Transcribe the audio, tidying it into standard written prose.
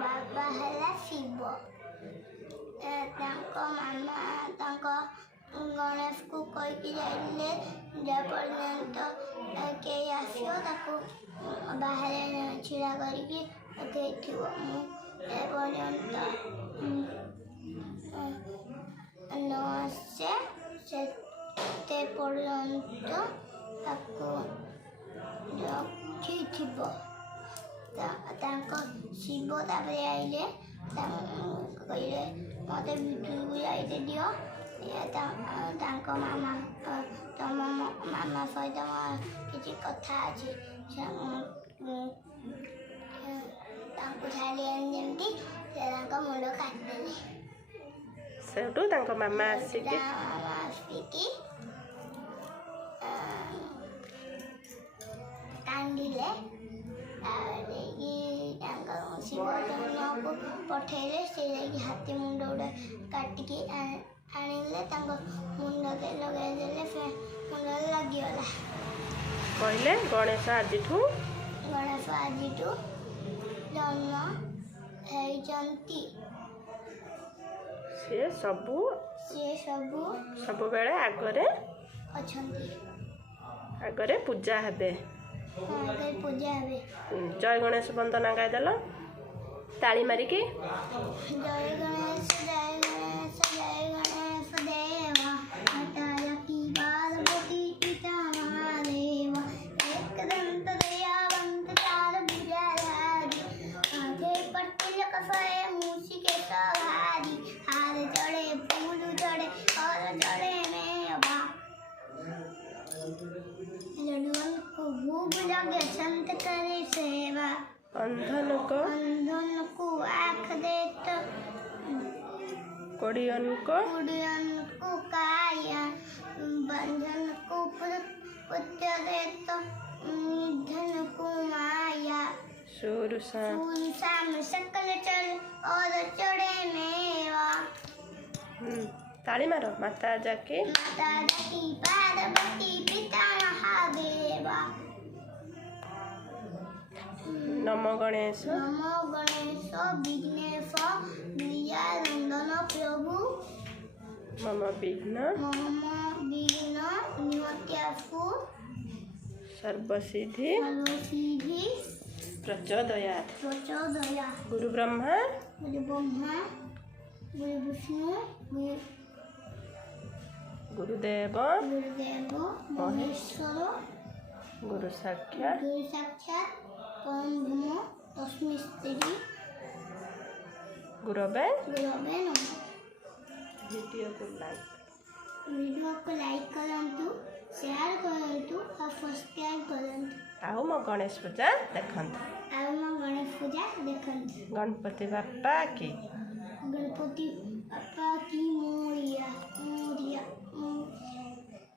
बाबा है शिव मामा गणेश को कहीकि जाइले पर्यंत के आसो बाहर छिड़ा करके पर्यंत नसे से पर्यंत रखी शिव तापर आइले कहले मत भितर को जाइते दियो मामा तुम मामा सहित किसी कथा अच्छी छाड़ी आमती मुंड काटिदेले सेठू मामा आसिकी कांदिले शिवजन को पठेले से हाथी मुंड गुड़ा काटिकी आनिले मुंड के लगेदेले मुंड लगिगला कहले गणेश आज जन्म होइचंती सी सबु बेले आगरे पूजा हेबे जय गणेश वंदना गायदेल ताली मारिकी जय गणेश देवा माता की पार्वती पिता महादेव एकदंत दयावंत चार भुजाधारी आगे पट्टिल कसए मूसी के सवारी हार चढ़े फूल चढ़े और चढ़े मेवा लडुअन को भूख लगे संत करे सेवा अंधन को आँख देत कोडियन को काया बंधन को पुत्र देत निधन को माया सूरसाम सकल चल और चढ़े मेवा ताली मारो माता जाकी पार्वती पिता महादेवा नमो गणेश विघ्नेश विजयनंदन प्रभु मम विघ्न निमत्यासु सर्वसिद्धि प्रचोदयात् गुरु ब्रह्मा गुरु विष्णु गुरुदेव महेश्वर गुरु साक्षात परम ब्रह्म तस्मै श्री गुरवे नमः। वीडियो को लाइक करंतु शेयर करंतु और सब्सक्राइब करंतु आओ मो गणेश पूजा देखंतु गणपति बाप्पा की मोरिया